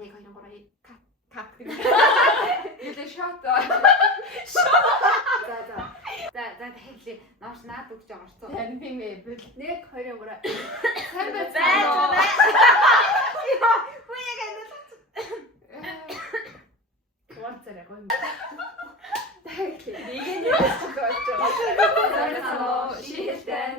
1 2 3 кат. Юулээ шот. За тэгэхээр ноош наад өгч орцсон. Харин тийм ээ. 1 2 3. Сайн байж байна. Хүйг анилж. Хуурцараа гоё. Тэгэхээр нэг нь шихэлтэн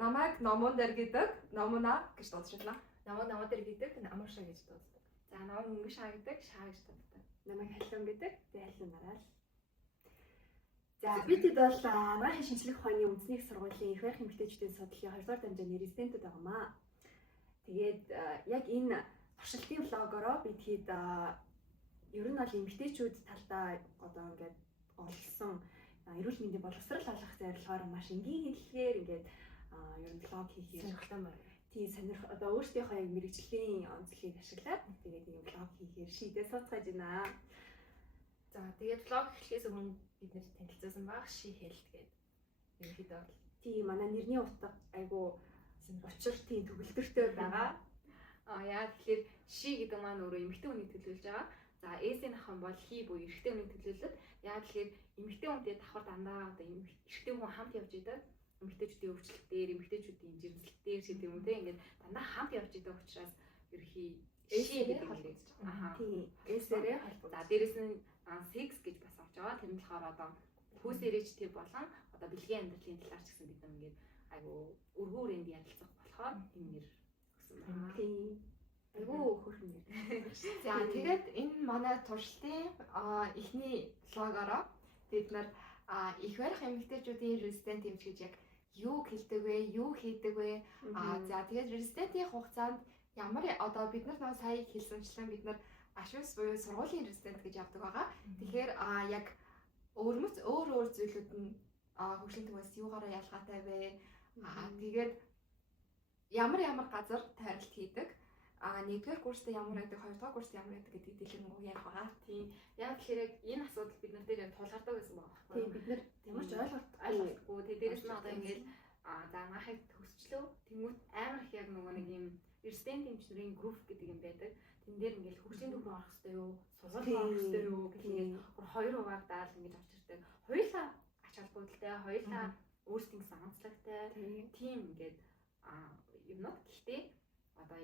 намайг номон дээр гэдэг номона гэж дуудчихлаа. Намаа дээр гэдэг амаршаа гэж дууддаг. За намайг мөнгө шаа гэдэг шаа гэж дууддаг. Намайг халуун гэдэг халуун нараа. За бид хэд бол Анагаахын шинжлэх ухааны үндэсний сургуулийн их байрх эмэгтэйчүүдийн судлалын 2 дугаар дамжааны резидентүүд байгаамаа. Тэгээд яг энэ туршилтын влогороо бид хэд ер нь бол эмэгтэйчүүд талдаа одоо ингээд олсон эрүүл мэндийн боловсрал олгох зорилгоор маш энгийн хэллэгээр ингээд ер нь влог хийхээр сонирхолтой байна. Тийм сонирх одоо өөрсдийнхөө яг мэрэгжлийн онцлогийг ашиглаад тэгээд ийм влог хийхээр шийдээ сууцгааж байна. За тэгээд влог эхлэхээс өмнө бид нэр танилцуулсан баг ши хэлт гэдэг. Ерөнхийдөө Тийм манай нэрний утга айгу учир тийм төгөлдөртэй байгаа. Яа тэгэхээр ши гэдэг маань өөрөө эмэгтэй хүний төлөөлж байгаа. За эсийн ахын бол хи буюу эрэгтэй хүний төлөөлөлт. Яа тэгэхээр эмэгтэй хүнтэй давхар дандаа одоо эрэгтэй хүн хамт явж идэг. Эмэгтэйчүүдийн өвчлөлт дээр, эмэгтэйчүүдийн жирэмслэлт дээр шиг юм үү те ингээд дандаа хамт явж идэг учраас ерхий ши гэдэг хэлээд байгаа. Тийм эсээрээ холбоо. За дээрэс нь секс гэж бас авч байгаа. Тэр нь болохоор одоо хүүсэрэж төв болон одоо бэлгийн амьдралын талаар ч гэсэн бид нар ингээд айгу өргөөрөнд ярилцах болохоор энэ нэр өгсөн байна. Тийм. Айгу хөөрхөн нэр. За тэгээд энэ манай туршилтын эхний влогороо бид нар их барих эмэгтэйчүүдийн резидент эмч гэж яг юу хэлдэг вэ? Юу хийдэг вэ? За тэгээд резидентийн хугацаанд ямар одоо бид нар сая хэлсэнчлэн бид нар ашуус буюу сургуулийн резидент гэж явдаг байгаа. Тэгэхээр яг өөр зүйлүүд нь хөгжлийн түвээс юугаараа ялгаатай вэ? Тэгээд ямар газар тайралт хийдэг? Нэгдүгээр курстаа ямар байдаг, хоёрдугаар курст ямар байдаг гэдэг дэлгэрэнгүй ярих байгаа. Тийм. Яг тэгэхээр энэ асуудал бид нар дээр тулгардаг байсан байгаа байхгүй юу? Тийм бид нар ямар ч ойлголтгүй. Тэгээд дээрэс нь одоо ингээд за анхаад төсчлөө. Тэнгүүт амар их яг нөгөө нэг юм резидент эмчнэрийн групп гэдэг юм байдаг. Тэн дээр ингээд хөгжлийн төврөө орох хэрэгтэй юу? Сургууль орох хэрэгтэй юу гэх ингээд хоёр хуваагдаал ингээд орж ирдэг. Хоёулаа ач холбогдолтой, хоёулаа өөрсдийн санацлагтай. Тийм ингээд юмнууд гэхдээ одоо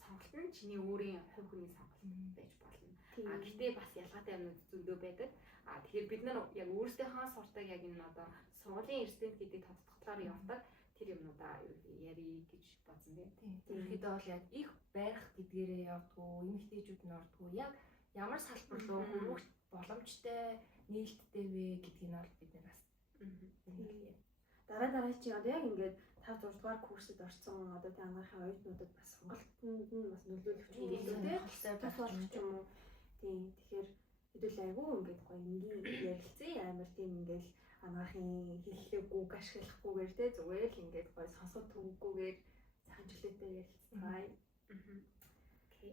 сонголт нь чиний өөрийн хувь хүний сонголт байж болно. Гэхдээ бас ялгаатай юмнууд зөндөө байдаг. Тэгэхээр бид нар яг өөрсдийнхөө сурдаг яг энэ одоо сургуулийн резидент гэдэг тодтогдлоор явдаг тэр юмнуудаа ярий гэж бодсон тийм. Ерөнхийдөө бол яг их барих гэдгээрээ явдггүй, эмэгтэйчүүд нь ордггүй. Яг ямар салбар руу хөрвөх боломжтой нээлттэй вэ гэдгийг нь бол бид нар бас дараа чи одоо яг ингээд 5 6 дугаар курсэд орсон одоо тэ ангаахын оюутнуудад бас сонголтод нь бас нөлөөлөх юм тийм бас болох юм уу. Тийм тэгэхээр хэдүүл айгүй ингээд гоё энгийн ярилцсан амар тийм ингээд ангаахын хэллэггүй ашиглахгүйгээр те зүгээр л ингээд гоё сонсох төвггүйгээр сайхан жилээтэй ярилцгаая.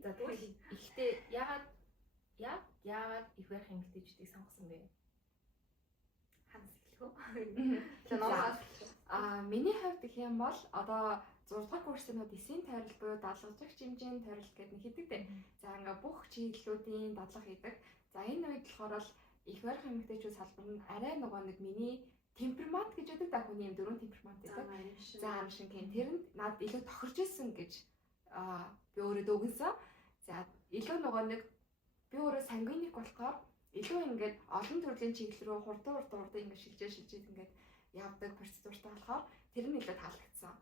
За тэгвэл ихтэй яагаад их барих эмэгтэйчүүдийг сонгосон бэ? Ханас эхлэх үү? Миний хувьд гэх юм бол одоо 6 дугаар курснууд эсийн тойрол буюу дадлгажигч хэмжээний тойрол гэдэг нь хийдэг дээ. За ингээ бүх чиглэлүүдийн дадлага хийдэг. За энэ үед болохоор л их барих эмэгтэйчүүд салбар нь арай нөгөө нэг миний темперамент гэж байдаг да, хүний юм 4 темперамент гэдэг. За аим шиг тэр нь над илүү тохирж ирсэн гэж би өөрөө дүгнсэн. За илүү нөгөө нэг би өөрөө сангвиник болохоор илүү ингээд олон төрлийн чиглэл рүү хурдан ингээд шилжиж ингээд явдаг процедуртай болохоор тэр нь илүү таалагдсан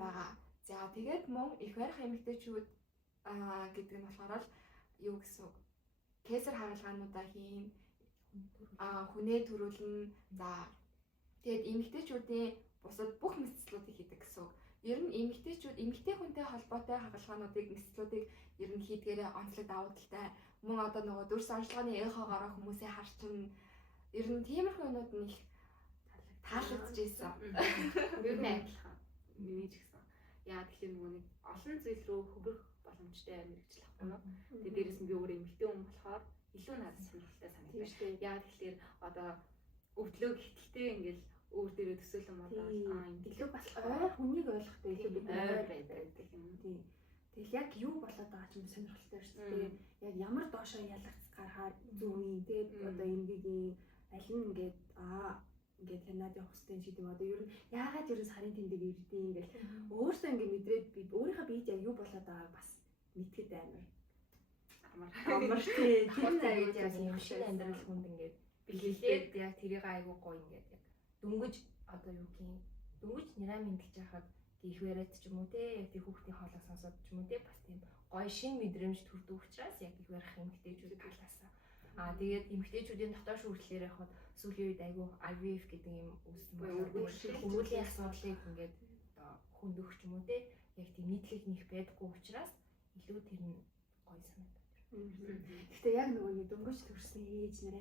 байгаа. За тэгээд мөн их барих эмэгтэйчүүд гэдэг нь болохоор л юу гэсэн кесар хагалгаануудаа хийн, хүнээ төрүүлнэ. За тэгээд эмэгтэйчүүдийн бусад бүх мэдслүүдийг хийдэг гэсэн. Ер нь эмэгтэй хүнтэй холбоотой хагалгаануудыг мэдслүүдийг ер нь хийдгээрээ онцлог давуу талтай. Мөн одоо нөгөө дүрс онцлогооны эхоогоороо хүмүүсээ харчин ер нь тиймэрхүү юмуд нь их таалагдж ийсэн. Ер нь адилхан. Миний ч гэсэн. Яа тэгэхээр нөгөө нэг олон зүйл рүү хөрөх боломжтой мэрэгчлэх байхгүй юу? Тэгээд дээрэс нь би өөрөө эмэгтэй хүн болохоор илүү надад сонирхолтой санагдав. Яа тэгэхээр одоо өвдлөө гихтэлтэй ингээл өөр дээрээ төсөөлөн бодоод илүү бас ой хүнийг ойлгохтой илүү бид байдаг юм. Тийм. Тэгэл яг юу болоод байгаа ч юм сонирхолтой шүү дээ. Яг ямар доошоо ялгц гарахаар зөв юм те одоо эмгэгийн аль нь ингээд ингээд танаад явах хэрэгтэй ч гэдэг юм. Одоо ер нь яагаад ер нь сарын тэмдэг ирдээ ингээд өөртөө ингээд мэдрээд би өөрийнхөө биед яг юу болоод байгааг бас мэдхэд амар тий Тэгээд яг юм шиг амьдрал хүнд ингээд бэлгэлээд яг тэрийг айгуу гоё ингээд яг дөнгөж одоо юу гин дөнгөж нэраа мэдлж яхад их бариад ч юм уу те яг тэр хүүхдийн хоолой сонсоод ч юм уу те бас тийм гоё шин мэдрэмж төрдөг учраас яг их барих эмэгтэйчүүд талаасаа тэгээд эмэгтэйчүүдийн дотоод шүүрлэлээр яхад сүүлийн үед айгуу IVF гэдэг юм үүссэн байна. Хүмүүлийн асуудлыг ингээд одоо хөндөх ч юм уу те яг тийм нийтлэг нэх байдаггүй учраас илүү тэр нь гоё санагдав. Гэхдээ яг нөгөө нэг дөнгөж төрсэн ээж нэр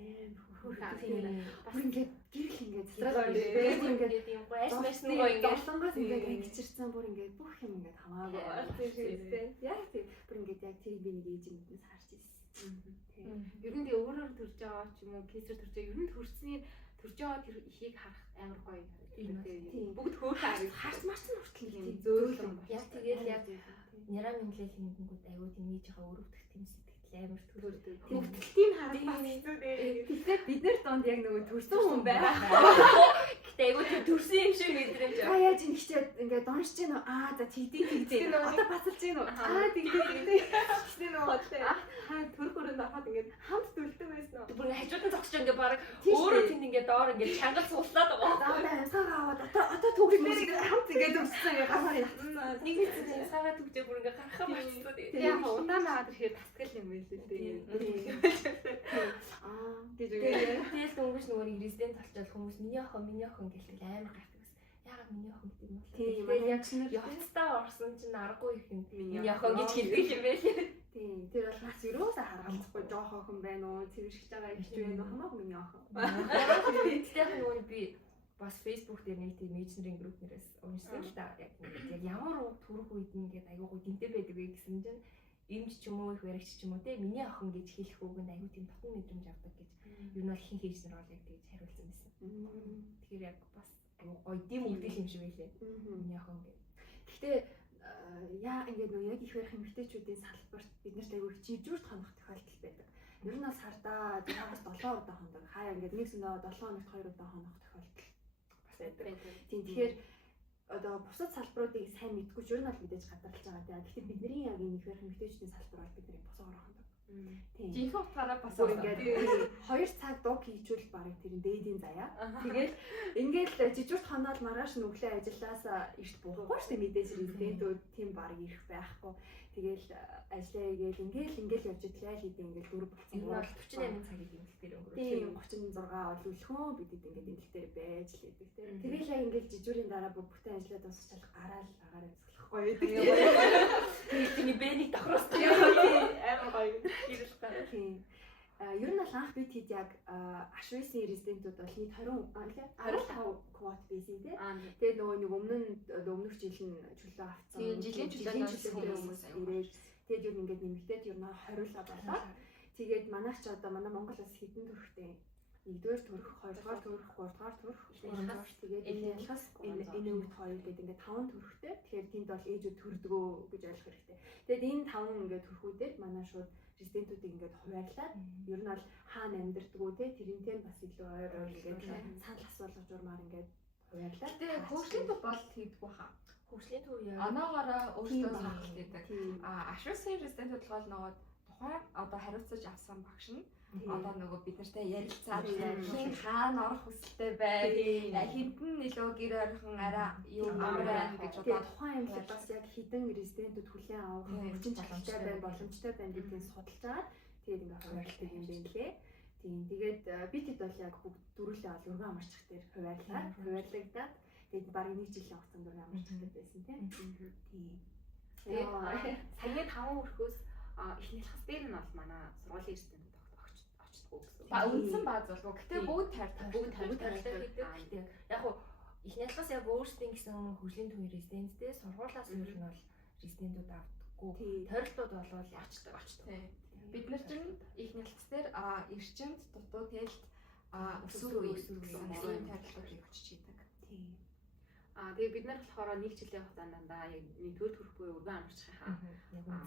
амар ингээд гэрэл ингээд Тэгээд юм гоё ашмаас нөгөө ингээд долонгоос ингээд ангичирсан бүр ингээд бүх юм ингээд хамаагүй тийм яг тийм бүр ингээд яг тэр би нэг ээжнээс харж ирсэн. Ер нь тэгээ өөрөөр төрж байгаа ч юм уу кейсэр төрж байгаа ер нь төрж байгаа тэр ихийг харах амар гоё. Бүгд хөөхөн харж марсан хүртэл тийм зөөлөн яг тэгээд яг нэраа мэдлэл хийнгүүт аюу тийм ээж байгаа өрөвдөх тийм сэтгэл амар төрөв. Төвтлтийг харах бас хэцүү дээ. Тэгэхээр бид нар донд яг нөгөө төрсөн хүн байгаа. Гэтэ аюу тийм төрсөн юм шиг мэдрэмж аа яаж ингэ хичээд ингээд доншиж гэнэ за тэгдэг одоо бацалж гэнэ тэгдэг гэсэн нөгөө төрх өрөөнд ороход ингээд хамт төлдөг байсан уу бүр хажууд нь зогсож ингээд баг өөрөө тэнд ингээд доор ингээд чангал суулаад байгаа. За амьсгаа аваад одоо төгсмөр хамт ингээд өгсөн ингээд гараар нэг нэг амьсгаа төгжээ бүр ингээд гарахаа болчихсон. Яг удаан аваад ирэхээр тасгал юм байл л дээ. Тэгэл дөнгөж нөгөө нэг резидент болчихвол хүмүүс миний охин гэлтэл амар гайхдаг байсан. Яагаад миний охин гэдэг юм бол тэгэл яг явцдаа орсон чинь аргагүй их юм миний охин гэж хэлдэг юм байлээ. Тийм тэр бол бас юусаа харгалзахгүй жоох охин байна уу цэвэршиж байгаа гэж байна уу хамаагүй миний охин. Тэгэхээр нөгөө би бас Facebook дээр нэг тийм мэйжнэрийн групп нэрээс уншсан л та яг ямар төрөх үед ингээд айгуугүй тэнтэй байдаг вэ гэсэн чинь эмч ч юм уу их баригч ч юм уу те миний охин гэж хэлэх үг нь айгуу тийм татан мэдрэмж авдаг гэж юу нь бол хин хийжнэр бол яг тэгж хариулсан байсан. Тэгэхээр яг бас айгуу гоё дэм үгдэл юм шиг байлээ. Миний охин гэж. Гэхдээ яа ингээд нөгөө яг их барих эмэгтэйчүүдийн салбарт бид нарт айгуу жижигүрт хонох тохиолдол байдаг. Ер нь бас хардаа 6-7 удаа хондог. Хаяа ингээд нэг зөнөө 7 хоногт 2 удаа хонох тохиолдол бас байдаг. Тийм тэгэхээр одоо бусад салбаруудыг сайн мэдгүй ч ер нь бол мэдээж гадарлаж байгаа даа. Гэхдээ бидний яг энэ их барих эмэгтэйчүүдийн салбар бол бидний босоогоор хондог. Тийм. Жинхэнэ утгаараа бас ингээд 2 цаг дуг хийжүүл барыг тэрийн дээдийн заяа. Тэгэл ингээд жижигүрт хоноол маргааш нүглээ ажиллаас эрт буухгүй шүү дээ мэдээж резидентүүд тийм барыг ирэх байхгүй. Тэгэл ажиллаа игээл ингээл явж итлээ хийдэ ингээд 4 болсон. Энэ бол 48 цагийн тэмдэг дээр өнгөрөв. Тийм 36 бол өлхөө бидэд ингээд тэмдэг дээр байж л идэг тийм. Тэгэл яг ингээд жижигүрийн дараа бүгдээ ажиллаад дуусчихлаа гараал агаар амьсгалахгүй байдаг. Тэний бэнийг давхраас амар гоё ирэл гараа. Тийм. Ер нь бол анх бид хэд яг ашвисын резидентүүд бол нийт 25 квот байсан тийм. Тэгээд нөгөө нэг өмнөх жил нь чөлөө авцсан. Тийм жилийн чөлөөний хүмүүс ирээд тэгээд ер нь ингээд нэмэгдээд ер нь 20 болоо. Тэгээд манайх ч одоо манай Монгол бас хэдэн төрхтэй. 1-р төрх, 2-р төрх, 3-р төрх, 4-р тэгээд энэ ялгаас энэ үед 2 гэдэг ингээд 5 төрхтэй. Тэгэхээр тэнд бол ээжүүд төрдгөө гэж ойлгох хэрэгтэй. Тэгээд энэ 5 ингээд төрхүүдээр манай шууд резидентүүдийг ингээд хуваарлаад ер нь бол хаана амьдэрдгүү те тэрнтэй бас илүү ойр ингээд санал асуулгаж урмаар ингээд хуваарлаад. Тэгээ хөгжлийн төв бол хийдэггүй хаа. хөгжлийн төв яа. Оноогоороо өөртөө сонголт хийдэг. Ашуусын резидентүүд бол нөгөө тухайн одоо хариуцаж авсан багш нь одоо нөгөө бид нартай ярилцаад хин хаана орох хүсэлтэй байна. Хинтэн илүү гэр ойрхон арай юу амраа гэж одоо тухайн амьлал бас яг хідэн резидентүүд хүлээн авах хүчин боломжтой байна гэдгийг судалж байгаа. Тэгээд ингээ хуваарлалтай юм байна лээ. Тийм тэгээд бид хэд бол яг дөрүлээ бол өргөн амарчих дээр хуваарлагдаад тэгээд бараг 1 жилийн хугацаанд өргөн амарчих дээр байсан тийм. Тэгээд саяны 5 өрхөөс эхний хас дээр нь бол манай сургуулийн резидент очтгоо гэсэн. Ба үндсэн бааз болов. Гэтэ бүгд тартай гэдэг. Яг хуу их нялхаас яг өөрсдийн гэсэн хөгжлийн төвийн резиденттэй сургуулиас өөр нь бол резидентүүд авдаггүй. Тойролтууд болвол очдог. Бид нар чинь их нялхас дээр эрчимд дутуу тэлт өсвөр үе гэсэн тайлбарыг очиж хийдэг. Тийм. Тэгээ бид нар болохоор нэг жилийн хугацаанд дандаа яг нэгдүгээр төрөх буюу өргөн амарчихынхаа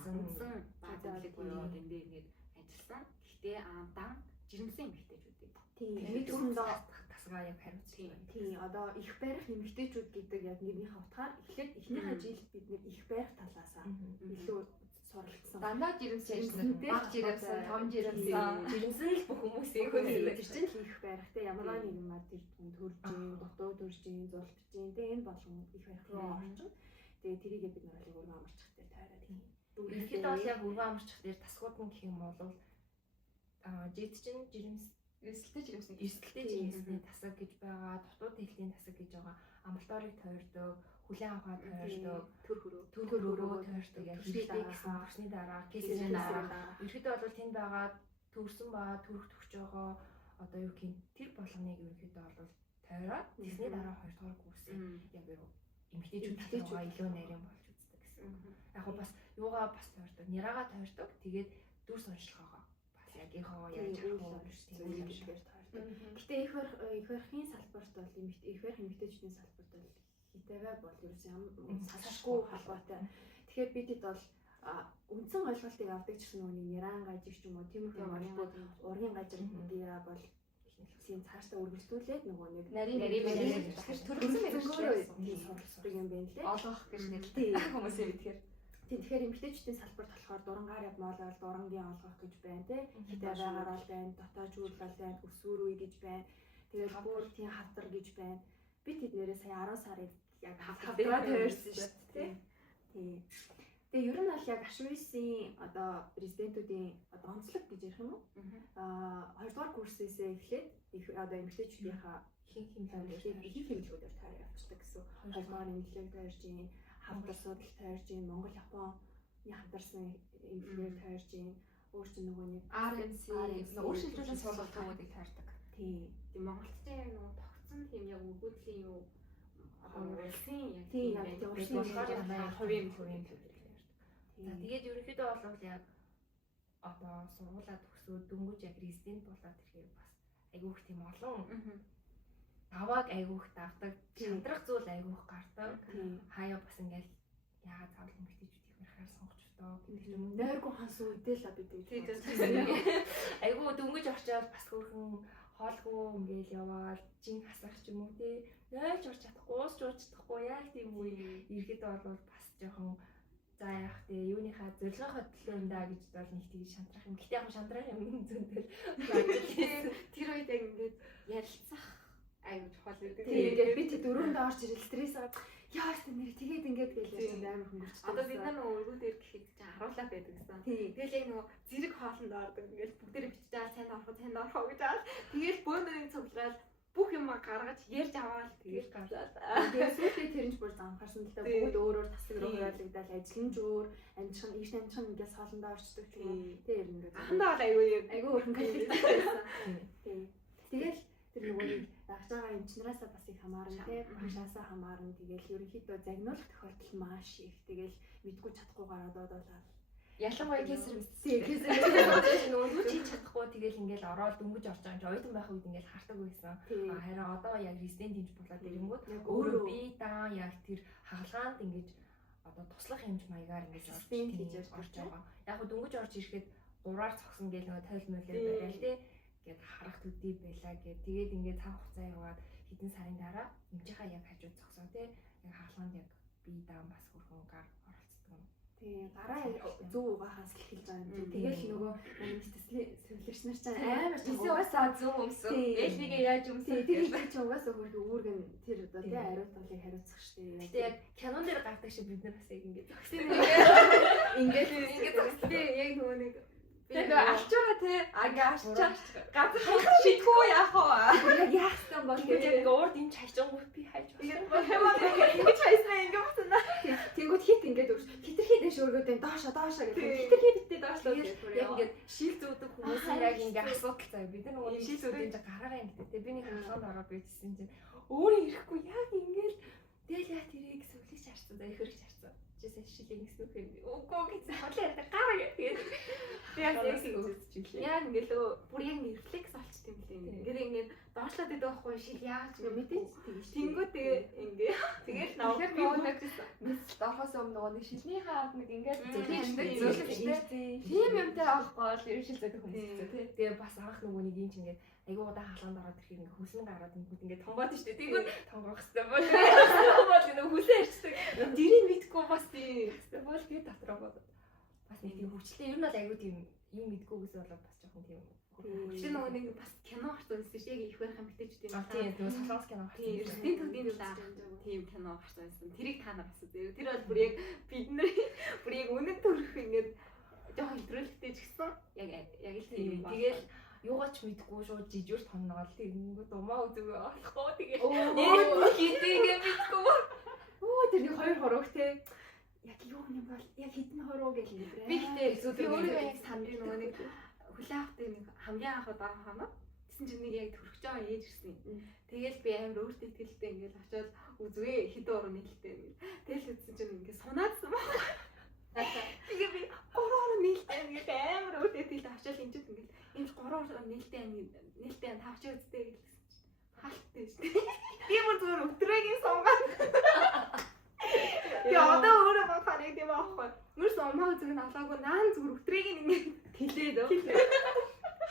үндсэн баазыг буюу тэндээ ингээд ажилласан. Гэхдээ дан жирэмсэн эмэгтэйчүүдийг. Тэгээд түрүүндээ тасгаа яг хариуцлаа. Тийм одоо их барих эмэгтэйчүүд гэдэг яг нэрнийхээ утгаар эхлээд эхнийхээ жилд бид нэр их барих талаасаа илүү суралцсан. Дандаа жирэмсэн ажиллана. Баг жирэмсэн, том жирэмсэн. Жирэмсэн л бүх хүмүүсийн Тэр чинь их барихтай ямар нэг юм тэр төрж гин, дутуу төрж гин, зулж гин. Тэгээ энэ болгон их барих руу орчин. Тэгээ тэрийгээ бид нар өргөн амарчих дээр тайраад тийм. Ихэд бол яг өргөн амарчих дээр тасгууд нь гэх юм бол жид чинь жирэмс Эсэлтэй жирэмсэн. эсэлтэй жирэмсний тасаг гэж байгаа, дутуу дэлхийн тасаг гэж байгаа, амлалторыг тойрдог, хүлэн авахад тойрдог, төр хөрөө тойрдог, яг хэрэгтэй гэсэн төрсний дараа, кейсийн дараа. Ерөнхийдөө бол тэнд байгаа төрсөн ба төрөх төгч байгаа одоо юу гэх тэр болгоныг ерөнхийдөө бол тойроод тэсний дараа хоёрдугаар курсын яг юу эмэгтэйчүүд талгаа илүү нарийн болж үздэг гэсэн. Яг го бас юугаа бас тойрдог, няраагаа тойрдог. Тэгээд дүрс уншлагаа бас яг ихоо яаж харах уу зүйлээр таардаг. Гэтэ их барихын салбарт бол их барих эмэгтэйчүүдийн салбарт бол хитаваа бол ерөөсөн салшгүй холбоотой. Тэгэхээр бидэд бол үндсэн ойлголтыг авдаг ч гэсэн нөгөө няран гажиг ч юм уу тиймэрхүү ойлголт ургийн гажигдаа бол ихнийхээ цаашдаа үргэлжлүүлээд нөгөө нэг нарийн төрсөн суралцдаг юм байна лээ. Олгох гэж нэлээд хүмүүсээ битгээр. Тэгэхээр эмэгтэйчүүдийн салбарт болохоор дурангаар явмаалал дурангийн олгох гэж байна тий. Хитаваагаар бол байна, дотоод жуулбал байна, өсвөр үе гэж байна. Тэгээд бүр тийм хавдар гэж байна. Би тэднэрээ сая 10 сарыг яг хавдраа тойрсон шүү дээ тий. Тэгээ ер нь бол яг ашвисын одоо резидентүүдийн одоо онцлог гэж ярих юм уу? 2 дугаар курсээсээ эхлээд одоо эмэгтэйчүүдийнхаа хин хэмжлэгүүдээр таараа явуулдаг гэсэн. 2 дугаар эмнэлэг тойрж ийн, хавдар судал тойрж ийн, Монгол Японы хамтарсан эмнэлэг тойрж ийн, өөр чинь нөгөө нэг RNC өөрчлөлтийн сургалтуудыг таардаг. Тийм. Монголчууд яг нөгөө тогтсон тийм яг өгөөдлийн юу улсын яг тийм яг улсын хувийн За тэгээд ерөнхийдөө бол яг одоо сургуулаа төгсөөд дөнгөж яг резидент болоод ирэхээр бас айгүйх тийм олон авааг айгүйх давдаг, шантрах зүйл айгүйх гардаг. Хаяа бас ингээл яагаад заавал эмэгтэйчүүд их мэрхээр сонгоч тоо гэдэг юм. Нойргүй ханс үедээ л бид айгүй дөнгөж очиод бас хөрхөн хоолгүй ингээл яваад жин хасах ч юм уу тий. Нойрч урч чадахгүй, уусч урч чадахгүй яг тийм үе ерөөдөө бол бас жоохон за яах тий юуныхаа зорилгынхаа төлөө юм да гэж бол нэг тийм шантрах юм. Гэтэ яг шантрах юм зөндөл. Тэр үед яг ингээд ярилцах аюул чухал гэдэг. Тийм ингээд би тэр дөрөнд орж ирэл стресс аваад яаш тэ нэр тэгээд ингээд гээл ярьсан амар хөнгөрч. Одоо бид нар нөгөө өргөө дээр гэхэд чинь харуулаад байдаг гэсэн. Тэгэл яг нөгөө зэрэг хоолнд ордог ингээд бүгдээрээ бичиж байгаа сайн орох гэж аа. Тэгэл бөөнөрийн цуглаад бүх юм гаргаж ярьж аваад тэгэл гарлаа. Тэгээд сүүлдээ тэр нь ч бүр замхарсан л да бүгд өөрөөр тасаг руу хуваалагдаад ажиллан жөөр амжих нь ийш амжих нь ингээд соолондоо орчдөг ч юм уу. Тэр ингээд анхандаа бол айгүй өрхөн конфликт байсан. Тийм. Тэгэл тэр нөгөө дагж байгаа эмчнараасаа бас их хамаарна тий багшаасаа хамаарна. Тэгэл ерөнхийдөө загнуулах тохиолдол маш их. Тэгэл мэдгүй чадахгүй гараад болоо. Ялангуяа кейсэр нөгөө юу ч хийж чадахгүй тэгэл ингээл ороод дөнгөж орж байгаа юм чи оюутан байх үед ингээл хардаг байсан. Харин одоо яг резидент хэмж болоод ирэнгүүт өөрөө би даа яг тэр хаалгаанд ингэж одоо туслах хэмж маягаар ингэж орж байгаа. Яг дөнгөж орж ирэхэд 3-аар цогсон гэл нөгөө тойл мөлөө барайл тий гээд харах төдий байлаа гээд тэгээд ингээд цаг хугацаа яваад хэдэн сарын дараа эмчийнхаа яг хажууд цогсон тий яг хаалгаанд яг би даа бас хөрхөн гар оролцдог юм. Тийм гараа зөв угаахаас эхэлж байгаа юм. Тэгэл нөгөө сэлэрч нар чинь амар ч угаасаа зөв өмсөн. Эльвигээ яаж өмсөн. Тэгээд чи угаасаа хөргө үүргэн тэр одоо тий ариут талыг хариуцах штеп. Гэтэ яг кинон дээр гардаг шиг бид нар бас яг ингэж ингээд би яг нөгөө нэг тэгээд алж байгаа те ага алчаа газар шийдэхгүй яах вэ? Яах юм бол яг урд энэ чайчангууд би хайж хэмээ ингэж хайснаа ингэ батна. Тэнгүүд хит ингээд өгч хитрхий дэш өргөөд доошоо гэх хитрхий битээ доошлоо яг ингээд шил зүүдэг хүмүүс яг ингээд асуудал заяа бид нар нөгөө шил зүүдийн гараараа ингээд те би нэг хаалганд ороод байжсэн чинь өөрөө ирэхгүй яг ингээд тэгэл яа тэрийг сүлгэж харсан заяа хөргөж харсан. Жишээ шилийг нэснүүх юм. Үгүй гэж хоолой ярьдаг гар тэгээд Яг үзчихлээ. яг ингээл бүр яг рефлекс болчих юм лээ. Ингээд доошлоод идэх байхгүй шил яаж мэдээж тэгэж. тэнгүү тэгээ ингээ тэгэл Тэгэхээр нөгөө нэг мэс доохоос өмнө нөгөө нэг шилнийхээ ард нэг ингээд зөвлөмжтэй тийм юмтай авахгүй бол ерөнхийдөө зөөх хүмүүс тий. Тэгээ бас анх нөгөө нэг юм чи ингээд айгуу удаа хаалганд ороод ирэхээр ингээд хүсэн гараад ингээд томбоод штэ. Тэгвэл тонгох хэвээр бол нөгөө хүсээ ирчдэг. Дэрийг мэдгүй бас тийм. Бол би дотроо бод. Бас нэг тийм хүчлээ. Ер нь бол айгуу тийм юм мэдгүйгээс болоод бас жоохон тийм. чи нөгөө нэг бас кино гарсан байсан шүү. Яг их байх эмгтээчүүд юм. Тийм нөгөө солонгос кино гарсан. Тийм эрдэнэ төдийн лаах тийм кино гарсан байсан. Тэрийг та нар бас үзээ. Тэр бол бүр яг бидний бүр яг үнэн төрөх ингээд жоохон хэтрүүлэгтэй ч гэсэн яг л тийм. Тэгэл юугаач мэдгүй шууд жижүүр тонноол тэгэнгүү думаа үзэвээ болохоо тэгээд хийдгээ мэдгүй. Тэр нэг хоёр хорог те яг юу юм бол яг хитэн хорог гэх юм бэ. Би ихтэй өөрөө яг санд нөгөө нэг хүлээ авахтай нэг хамгийн анхад байгаа ханаа. Тэсэн чинь нэг яг төрөх жоо ээж гисэн. Тэгэл би амар өөртөө ихтэй ингээд очиод үзвээ хэдэн орон нээлттэй ингээд. Тэгэл үтсэн чинь ингээд сунаадсан байна. Тэгээ би 3 орон нээлттэй ингээд амар өөртөө ихтэй очиод энэ чинь ингээд энэ 3 орон нээлттэй тавчаа үздэй гэсэн чинь хаалттай шүү дээ. Би бүр зүгээр өтрөөгийн сунгаад. Би одоо өөрөө бодохыг тийм аахгүй. Мөрс омхоо зүг нь алаагүй наан зүгээр өтрөөгийн ингээд хэлээд өө.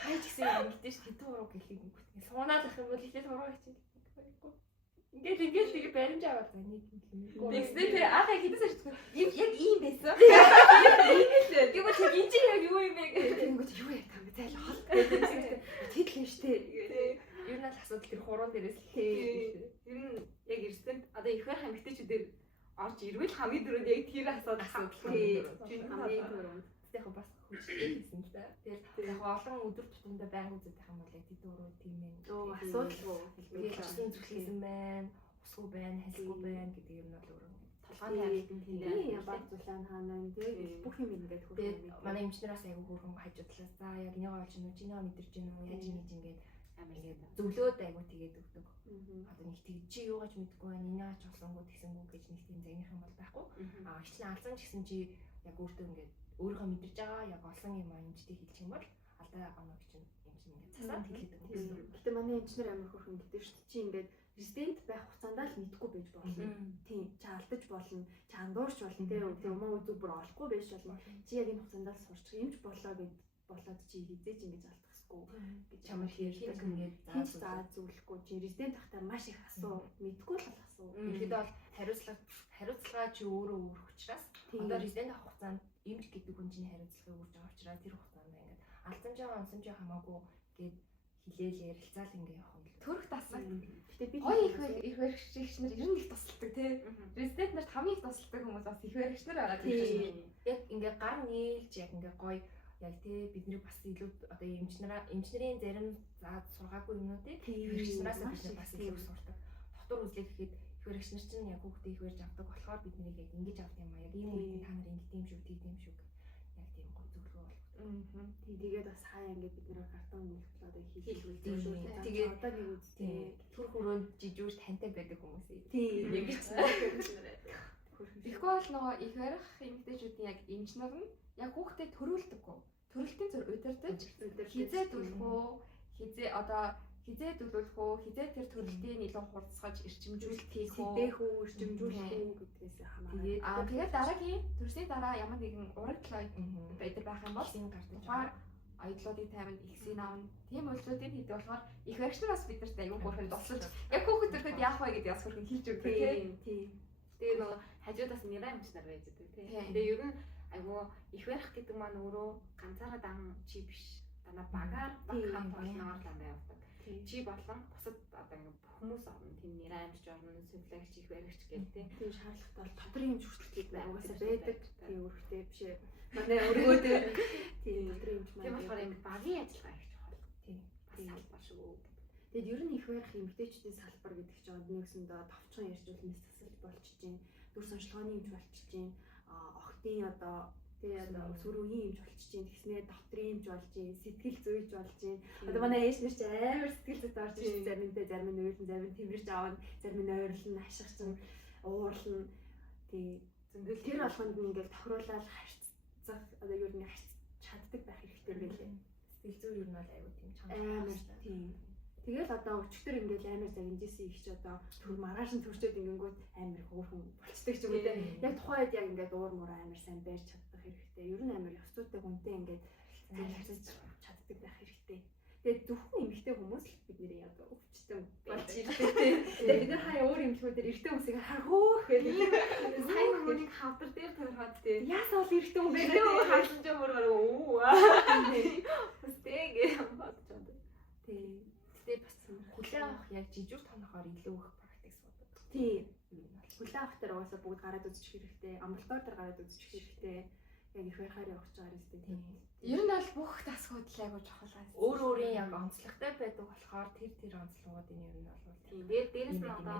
хайж гисэн юм гэдэг чинь хэдэн уруу гэлийг юм. Суунаад ах юм бол ихтэй сураа хичээл. Ингээд тэгээ баримж аваад байна нэг юм. Тэгснэ тэр анх хэдэн сар чиг яг ийм байсан. Тэгвэл тэг энэ чинь яг юу юм бэ гэх юм бол юу яа гэх зайл хол гэдэг. Тэтэл юм штэ. Ер нь л асуудал тэр хуруу дээрээс л Ер нь яг эрсдэнд одоо их байх эмгтээчүүдээр орж ирвэл хамгийн дөрөнд яг тэр асуудал хамгийн түрүүнд яг бас хүчтэй хийсэн л да. Тэгэл яг олон өдөр тутамдаа байнга үзэх юм бол яг тэд өөрөө тийм ээ. асуудалгүй хэлсэн зүрхлээсэн байна, усгүй байна, хэлгүй байна гэдэг юм бол өөрөө толгойн харилтын тийм баг зулаан хаана юм тийм бүх юм ингээд хөрөнгө. Манай эмчнээс айгүй хөрөнгө хажуудлаа. За яг энийг олж нү чиний мэдэрч гэнэ үү яаж ингэж ингээд амигээд зөвлөөд айгүй тэгээд өгдөг. Одоо нэг тэг чи юугаач мэдгүй байна. Энийг ач олсонгүй тэгсэнгүү гэж нэг тийм загнах юм бол байхгүй. Ичлэн алсан ч гэсэн чи яг өөртөө ингээд өөрийнхөө мэдэрч байгаа яг олон юм эмчтэй хэлчих юм бол алдаа оног чинь эмч ингээд цасаад хэлээд өгсөн. Гэтэ манай эмчнэр амар хөрхөн гэдэг шүү дээ. Чи ингээд резидент байх хугацаанд л мэдгүй байж болно. Тийм чи алдаж болно. Чи андуурч болно. Тэгээ өмөө үзүү бүр олохгүй байж болно. Чи яг энэ хугацаанд л сурч эмч болоо гэд болоод чи хизээж ингэж алдахгүй гэж чамд ярьдаг ингээд хинч заа зөвлөхгүй чи резидент тахтаа маш их асуу мэдгүй л асуу. Ихэд бол хариуцлага чи өөрөө өөрөх учраас одоо резидент авах хугацаанд эмч гэдэг хүн чинь хариуцлагыг өгж байгаа учраас тэр хугацаанд ингээд алдамжаа онсомжоо хамаагүй гээд хилээл ярилцаал ингээд явах юм. Төрөх тасаг. Гэтэ би гоё их баригчнэр ер нь их тусалдаг тий. Резидент нарт хамгийн их тусалдаг хүмүүс бас их баригчнар байгаа тийм. Яг ингээд гар нийлж яг ингээд гоё яг тий бидний бас илүү одоо эмчнэрийн зарим заад сургаагүй юмнуудыг баригчнараас бид бас илүү сурдаг. Дотор үзлээ гэхэд их баригчнар чинь яг хүүхдээ их барьж авдаг болохоор бид нэрийг яг ингэж авдаг юм аа. Яг ийм үед та нар ингэдэм шүү, тэгдэм шүү. Яг тийм гоё зөвлөгөө болгодог. Тэгээд бас хаяа ингээд бид нэр картон нөлөөлөл одоо хийлгүүл. Тэгээд одоо нэг үстэй түр хүрөөнд жижүүр тантай байдаг хүмүүс. Тийм. Тэгэхгүй бол нөгөө их барих эмэгтэйчүүдийн яг эмч нар нь яг хүүхдэд төрүүлдэггүй. Төрөлтийн зөр удирдах хизээ төлөх үү? Хизээ төлөх үү? Хизээ тэр төрөлтийн илүү хурцгаж эрчимжүүлэлт хийх үү? Хизээх үү? Эрчимжүүлэх үү гэдгээс хамаарна. Тэгээд дараагийн төрсний дараа ямар нэгэн урагдлаа байдаг байх юм бол энэ гардаг байгаа. Аяллуудыг тавина, ихсийн аавн, тийм үйлдэлүүдийн хийдэг болохоор их баригчнар бас бидэрт аюул хөрхөнд тусалж яг хүүхэд төрөхөд яах вэ гэдээ бас хөрхөн хэлж өгдөг тийм. Тэгээ нөгөө хажуудаас нэраа юмчнаар байж байгаа тийм. Тэгээ ер нь айгуу их барих гэдэг маань өөрөө ганцаараа дан чи биш. Дана багаар баг хамт олноор л андаа явдаг. Чи болон бусад одоо ингээ хүмүүс орно тийм нэраа юмч орно, сүлэгч их баригч гэдэг тийм шаардлагатай бол дотрын юм хүртэл угаасаа байдаг. Тийм өрхтэй биш ээ. Манай өргөөдөө тийм дотрын юмч маань. Тийм болохоор ингээ багийн ажиллагаа их чухал. Тийм. Бас салбар шүү. Тэгэд ер нь их барих эмэгтэйчүүдийн салбар гэдэг чинь одоо нэгсэндээ товчхон ярьжуулнаас засалж болчих чинь, дүр сонжлогооны юмч болчих чинь, охтын одоо сөрөгийн юмч болчих чинь, тэгснээ дотрын юмч болж чинь, сэтгэл зүйч болж чинь. Одоо манай ээж нар ч амар сэтгэл зүйд орж ирсэн заримдаа зарим нь уйлан, зарим нь тэмэрж аавна, зарим нь ойрлон, ашиг чинь уурлна. Тэг зөндөл тэр болгонд ингээл тохируулаад харьцах одоо ер нь харьц чаддаг байх хэрэгтэй ингээл Сэтгэл зүй ер нь бол айгүй тийм амар чанар. тийм. Тэгэл одоо өчтөр ингээл амар загинжсэн их ч одоо төр маргааш нь төрчөөд ингэнгүүт амар хөөрхөн болцдог ч юм уу те. Яг тухайн үед яг ингээд уур муур амар сайн байр чаддаг хэрэгтэй. Ер нь амар ёс зүйтэй хүнтэй ингээд харьцаж чаддаг байх хэрэгтэй. Тэгээд зөвхөн эмэгтэй хүмүүс л бидний яг өвчтөн болж ирдэг те. Тэгээд бид нар хаяа өөр эмэгтэйгээр эрэгтэй хүмүүсийг харахөөх гэдэг. сайн хүнийг хавдар дээр тавихад те. Яасаа бол эрэгтэй хүн Бэлээ бэ? хавсан ч юм уу оо. Үстэйг юм бодчиход. Тийм. Гэтэ бас Хүлээ авах яг жижиг тонохоор илүү их практикс болдог. Тийм. Хүлээ авах дээр уусаа бүгд гараад үзчих хэрэгтэй. Амбулатори дээр гараад үзчих хэрэгтэй. Яг их байхаар явах гэж байгаа юм тийм. Ер нь бол бүх тасгууд л айгуу чухал байна. Өөр өөрийн яг онцлогтой байдаг болохоор тэр онцлогуудын ер нь бол тийм дээрээс нь одоо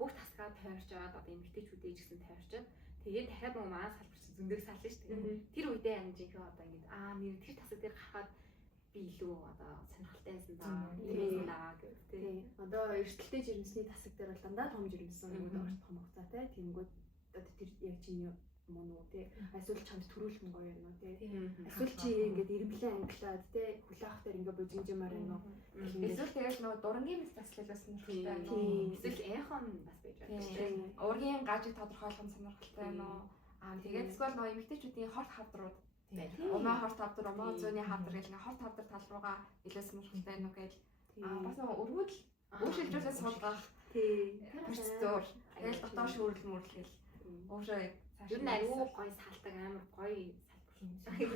бүх тасгаа тойрч аваад одоо эмэгтэйчүүдээ ч гэсэн тойрчод тэгээд дахиад нөгөө маань салбарч зөндөө сална шүү дээ. Тэр үедээ амжинхээ одоо ингэж нэр тэр тасаг дээр гарахад би илүү одоо сонирхолтой байсан даа. Тийм гэх тийм. Одоо эрсдэлтэй жирэмсний тасаг дээр бол дандаа том жирэмсэн нэг удаа том хугацаатай. Тэнгүүд одоо тэр яг чиний мөн үү те. Эсвэл чамд төрүүлхэн гоё юм уу те. Эсвэл чи ингээд ирэмблэн англиад те хүлээ авах дээр ингээд божимжмаар юм уу. Эсвэл тэгэл нөгөө дурангийн мэт таслалаас сонирхолтой байна уу? Тийм. Эсвэл эхон бас байж байгаа шүү дээ. Ургийн гажиг тодорхойлох нь сонирхолтой байна уу? Тэгээд эсвэл нөгөө эмэгтэйчүүдийн хорт хавдрууд умаа хорт хавдар, умаа зүүнний хавдар гэх нэг хорт хавдар тал руугаа илүү сонирхолтой байна уу гэж бас нөгөө өргөдөл өөрчлөлтөө суулгах Тийм. процедур. Тэгэл дотоод шүүрэл мөрлөл өөрөө Ер нь аюу гоё салдаг амар гоё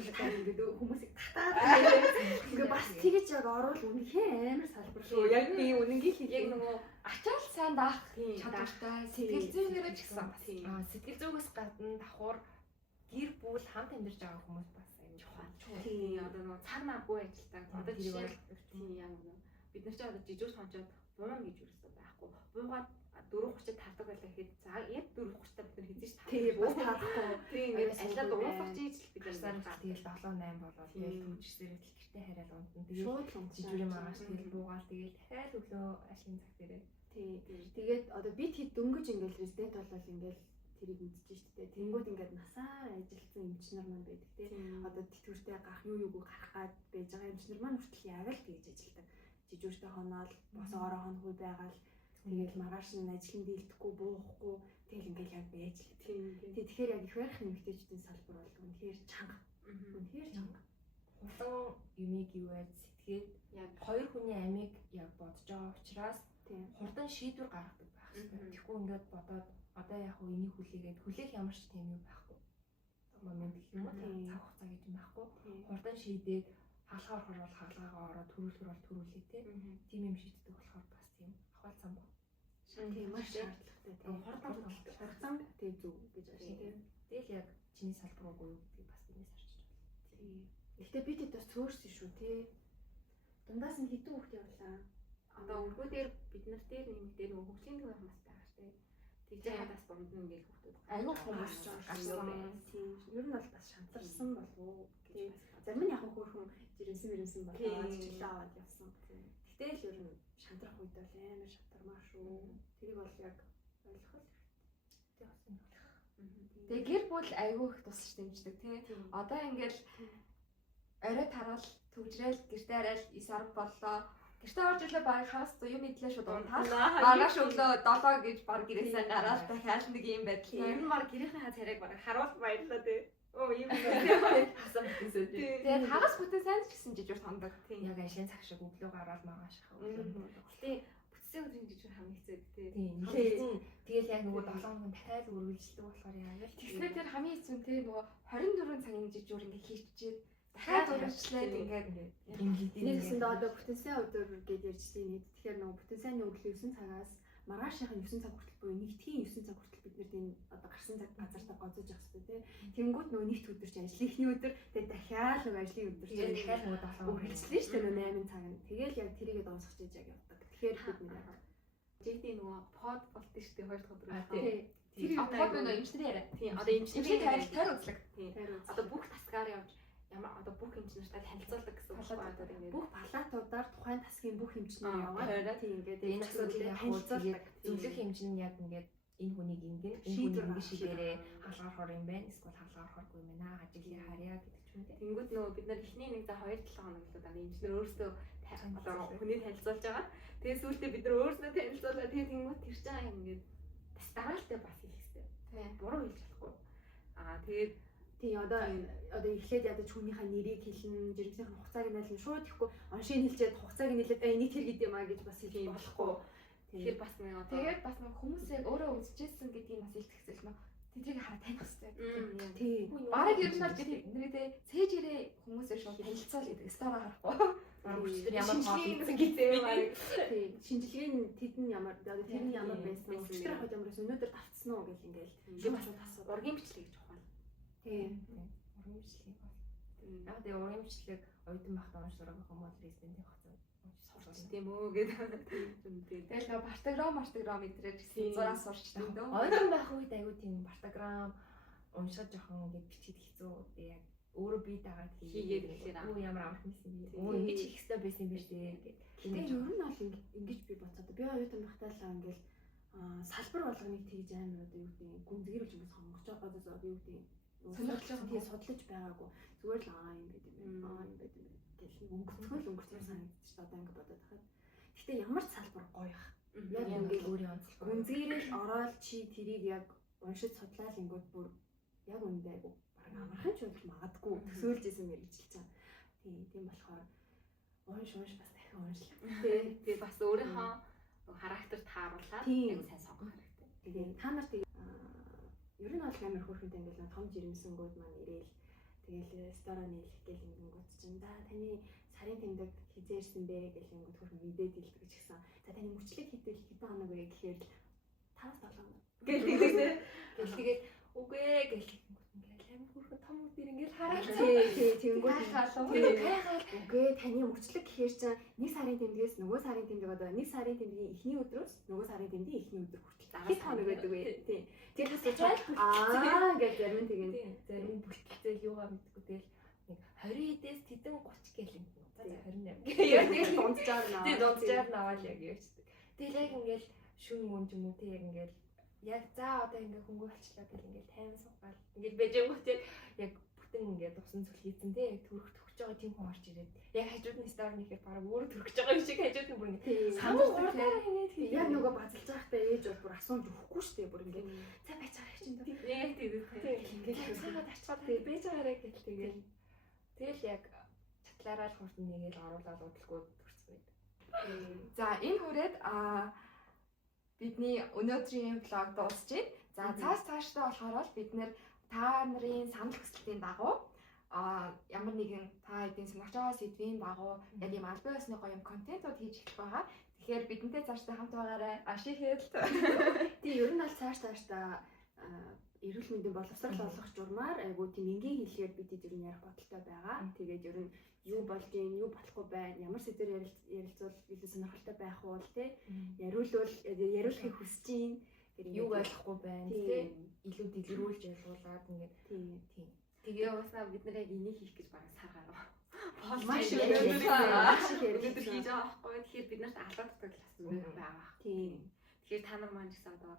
салбар. Ингээд хүмүүсийг татаад ингээд бас тэгэж яг орвол үнэхээр амар салбар шүү. Яг би үнэнгийн хэлээ. Яг нөгөө ачаал сайн даах тийм чадвартай сэтгэл зүйнээрээ ч гэсэн тийм. сэтгэл зүгээс гадна давхар гэр бүл хамт амьдарч байгаа хүмүүс бас аюул чухал. Тийм одоо нөгөө цаг наагүй ажилтдаг. Одоо тэрийг жишээ ойлгох. тийм яг нөгөө бид нар ч одоо жижиг сончоод буун гэж юустай байхгүй. Буугаад 4:30-д тавдаг байлаа гэхэд за яг 4:30-д бид нар хийж Тийм бас таахгүй. тийм ингээд ажиллаад уусах чийж л бид нар Тэгэл 7-8 болоод тэгэл түүжсээр гэртээ хараад унтна. Тэгээд Шууд л жижигрийн маргааш тэгэл буугаал тэгээд дахиад өглөө ажлын цаг дээрээ. Тийм. Тэгээд одоо бид хэд дөнгөж ингээл резидент болвол ингээл тэрийг үзэж шүү дээ. Тэнгүүд ингээд насаар ажилтсан эмчнэр маань байдаг тийм. Одоо тэтгэвртэй гарах юуг гарах гад байж байгаа эмчнэр маань хүртэл яг л тэгж ажилтдаг. Жижигчтэй хоноол босоороо хонхой байгаал тэгэл маргааш нь ажил нь дийлдэхгүй буухгүй тэгэл ингээл яг байж л тийм. Тэгэхээр яг их байх нэмэгтэйчдийн салбар бол үнэхээр чанга. Үнэхээр чанга. Хулан юмыг ивээд сэтгээд яг 2 хүний амийг яг бодож байгаа учраас Тийм. хурдан шийдвэр гаргадаг байх хэрэгтэй. Тэгэхгүй ингээд бодоод одоо яг хөө энийг хүлээгээд хүлээх ямар ч тийм юм байхгүй. Момент гэх юм уу цаг хугацаа гэж юм байхгүй. Хурдан шийдээд хаалгаар хорвол хаалгаагаа ороод төрүүлэхэр бол төрүүлээ те. Тийм юм шийддэг болохоор бас тийм ахвал цам. Тийм маш шаардлагатай тийм. Хурдан тийм зөв гэж байна тийм. Тэгэл яг чиний салбар уу гэдгийг бас биднээс харж байна. Тийм. Гэхдээ бид хэд бас цөөрсөн шүү тий. Дундаас нь хэдэн хүүхд явлаа. одоо өргөдөр бид нар дээр нэмэгдээ нөгөө хөгжлийн төвийн хүмүүс байгаа шүү дээ. Тэгж хадаас дунд нь ингээл хүүхдүүд аюул хүмүүс гарсан. Тийм. Ер нь бол бас шантарсан болов уу гэж бас. Зарим нь яг хөөрхөн жирэмсэн болоод жилээ аваад явсан. Гэтэл ер нь шантрах үед бол амар шантармаа шүү. Тэрийг бол яг ойлгох хэрэгтэй. Тэгээ гэр бүл аюул их тусч дэмждэг тий. Одоо ингээл орой тараал төгжрэл гэртээ арай 9-10 боллоо. Гэртээ орж ирлээ баг хагас юм идлээ шүү дуунтаа. Маргааш өглөө 7 гэж баг гэрээсээ гараад дахиад нэг юм байдал. ер нь баг гэрийнхээ царайг баг харуул баярлаа тий. Оо юм хасан бүтээсээ тий. Тэгээд хагас бүтэн сайн ч гэсэн жижиг сондог. Яг ажлын цаг шиг өглөө гараад маргааш хаа. Гэтэ бүтсэн өдрийн жижиг хамгийн хэцүү тий. Тийм. Тэгэл яг нөгөө 7 хоног дахиад үргэлжлэх болохоор яг л тэгэхээр тэр хамгийн хэцүү тий нөгөө 24 цагийн жижигүр ингээ хийчихээд дахиад үргэлжлээд ингээд Нэгсэндээ одоо бүтэнсэн өдөр гэж ярьж тийм. Тэгэхээр нөгөө бүтэнсэний өглөө 9 цагаас маргаашийн 9 цаг хүртэл буюу нэгдгийн 9 цаг хүртэл бид нар энэ одоо гарсан цаг газартаа гоцож явах хэрэгтэй тийм. Тэнгүүд нөгөө нэгт өдөр чи ажлын эхний өдөр тэгээд дахиад нөгөө ажлын өдөр чи дахиад нөгөө 7 хоног үргэлжлэн шүү дээ нөгөө 8 цаг нь. Тэгэл яг тэрийгээ дуусгаж яаж яг явдаг. Тэгэхээр бид нэр яг JD нөгөө под болт шүү дээ 2 дахь өдөр тий. тэр юм аа нөгөө эмчнэр яриа. Тийм одоо эмчнэрийн тойр үзлэг. Тийм. Одоо бүх тасгаар явж ямар одоо бүх эмчнэртэй танилцуулдаг гэсэн үг байна. Одоо ингээд бүх палатуудаар тухайн тасгийн бүх эмчнэр яваад яваад тийм ингээд энэ асуудлыг танилцуулдаг. Зөвлөх хэмжээ нь яг ингээд энэ хүнийг ингэн энэ хүн ингэ шийдээрээ хаалгаар хор юм байна. Эсвэл хаалгаар хоргүй юм байна. Ажиглыг харьяа гэдэг ч Тэнгүүд нөгөө бид нар эхний нэг за 2-7 хоног л даа эмчнэр өөрсдөө одоо хүний танилцуулж байгаа. Тэгээ сүүлдээ бид нар өөрсдөө танилцуулаад тэгээ тэнгүүд тэр чинь ингээд бас дараалтай бас хийх хэрэгтэй. Тийм. Буруу хэлж болохгүй. Тэгээд тий одоо эхлээд ядаж хүнийхээ нэрийг хэлнэ, жирэмснийх нь хугацааг нь айлна шууд ихгүй оншийг хэлчихэд хугацааг нь хэлээд энийг тэр гэдэг юм аа гэж бас хэлж болохгүй. тэгэхээр бас нэг одоо тэгээд бас нэг хүмүүсээ өөрөө үзчихсэн гэдгийг бас илтгэх нөө тэднийг хараа таних хэрэгтэй. Тий. Бараг ер нь бол нэрээ цээжээрээ хүмүүсээ шууд танилцуул гэдэг стори харахгүй. Бараг өчтөр ямар хоолсон гэдэг бараг. Тий. Шинжилгээ нь тэдний ямар тэрний ямар байсан өчтөр хол ямар байсан өнөөдөр давцсан уу гэл ингээл бас асуу. ургийн бичлэг гэж ухаана. Тий. Уран бичлэг бол. Яг тэгээ уран бичлэг оюутан байхдаа уншдаг хүмүүс резидентийн хоцоо Тийм үү гэдэг. тэгэл нөө Бартаграм мэдрэж гэсэн зураас сурчдаг дөө. Оюутан байх үед аягүй тийм Бартаграм уншаад жоохон ингээд бичиж хэцүү яг өөрөө бие дагаад хийгээд ирэхээр оо ямар амарх юмсэн би. Оо ингэж хийх хэрэгтэй байсан юм биш үү гэх. Тэгээ ер нь бол ингэж би боцоод би оюутан байхдаа л ингээл салбар болгоныг тэгж амар одоо юу гэдэг гүнзгийрүүлж юм сонгож байгаа одоо юу гэдэг судлаж байгаагүй зүгээр л юм байт юм байт гэл өнгөцгөл санагдчих одоо ингэ бодоод хахад. Гэтэ ямар ч салбар гоё ах. Яг ингээд өөрийн онцлог. гүнзгийрэл ороод чи тэрийг яг уншиж судлаад ингүүд бүр яг үндэ айгу бараг амархан ч байх магадгүй төсөөлжсэн мэрэгжилж байгаа. Тийм болохоор унш бас дахин уншлаа. Тэгээ бас өөрийнхөө характерт тааруулаад яг сайн сонгох хэрэгтэй. Тэгээ та нар тэгээ ер нь бол амар хөөрхөнтэй ингээл том жирэмсэнгүүд маань ирээл тэгээл стори нийлэх гэл ингэнгүүт чинь да таны сарын тэмдэг хизээрсэн бэ гэл ингэнгүүт хөөрхөн мэдээд илтгэж гисэн. За таны мөчлөг хэдэн хоног вэ гэхээр 5-7 хоног. Гэл тэгээд үгүй гэл ингээл амар хөөрхөн том үдэр ингээл хараад тэгэнгүүт гайхаад үгүй таны мөчлөг гэхээр чинь нэг сарын тэмдгээс нөгөө сарын тэмдэг одоо нэг сарын тэмдгийн эхний өдрөөс нөгөө сарын тэмдгийн эхний өдөр хүртэл хэд хоног байдаг вэ? Тийм. Тэгэхээр гэж зарим тэгээд зарим бүлтгэлтэй юугаа мэдгүй тэгэл нэг 20-ээс тэдэн 30 гэл юм. За 28. яг дунджаар наа. Тийм дунджаар наваад яг явчихдаг. Тэгэл яг ингээл шүн мөн ч юм уу тий яг ингээл яг за одоо ингээ хөнгө болчлаа гэл ингээл тайван суугаал ингээл бэжэнгүүт яг бүтэн ингээ дусан зүлхийцэн тий яг төрөх байгаа тийм хүн орж ирээд яг хажууд нь стори нэхэр бараг өөрөө төрөх байгаа юм шиг хажууд нь бүр ингээ санаа урдаараа инээд яг нөгөө базалж байхдаа ээж бол бүр асууж өгөхгүй шүү дээ бүр ингээ цай байж байгаа юм чинь яг тийм Ингээд цагаад ачаад бэж байгаарэ гэл тэгэл яг чатлаараа л хурд нэгээл оруулаад удалгүй төрсөн байд. За энэ хүрээд бидний өнөөдрийн влог дуусчихъя. За цаашдаа болохоор бид нэр та нарын санал хүсэлтийн дагуу ямар нэгэн та эдийн сонгож байгаа сэдвийн дагуу яг юм албан ёсны гоё юм контентууд хийж эхлэх байгаа. Тэгэхээр бидэнтэй цаашдаа хамт байгаарай. Ашигэл. Тийм ер нь бол цаашдаа эрүүл мэндийн боловсрал олгох журмаар айгуу тийм энгийн хэллэгээр бид ер нь ярих бодолтой байгаа. Тэгээд ер нь юу болж гин, юу болохгүй байна, ямар сэдвээр ярилцвал илүү сонирхолтой байх уу те. Яриулахыг хүсэж гин. юу ойлгохгүй байна те. Илүү дэлгэрүүлж ойлгуулад ингээд тийм. Тэгээ уусаа бид нэр яг энийг хийх гэж бараг сар гарав. Маш их ярьж байгаа байхгүй. Тэгэхээр бид нарт албан татдаг класс байгаа. Тийм. Тэгэхээр та нар маань ч гэсэн одоо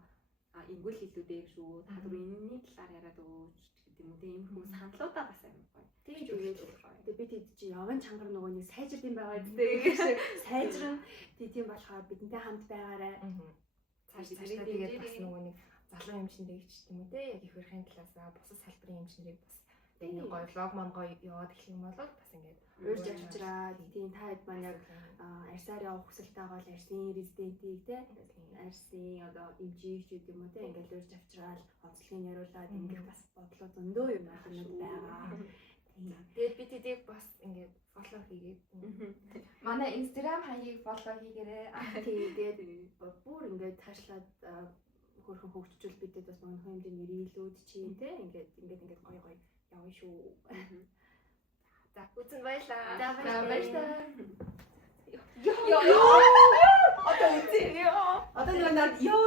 энгүүл хэлүүд дэв шүү. Та нар энэний талаар яриад өгөөч гэдэг юм үү. Иймэрхүү саналуудаа бас амар гоё. Тийм тэгээд бид хэд чи яван чангар нөгөө нэг сайжрд юм байгаа гэдэг. Сайжрын тийм болохоор бидэнтэй хамт байгаарай. Цаашдаа тэгээд бас нөгөө нэг залуу эмчнэрийг ч юм уу те яг их өрхийн талаасаа бусад салбарын эмчнэрийг бас энэ гоё влог маань гоё яваад эхлэх юм бол бас ингээд урьж авчраад тийм та хэд маань яг арьсаар явах хүсэлтэй байгаа бол арьсын резидентийг те арьсын одоо эмчийг ч гэдэг юм уу те ингээд урьж авчраад онцлогийг яриулаад ингээд бас бодлоо зөндөө юм байгаа. Тэгээд бид эдийг бас ингээд фоллоу хийгээд манай Instagram хаягийг фоллоу хийгээрэй. Тэгээд бүр ингээд таашлаад хөрхөн хөгжчүүл бидэд бас магадгүй хэмжээний рилүүд чи те ингээд гоё явна шүү. За үзэн баярлаа. За баярлалаа. Йоо. Одоо үзээ ёо. Одоо нэг надад ёо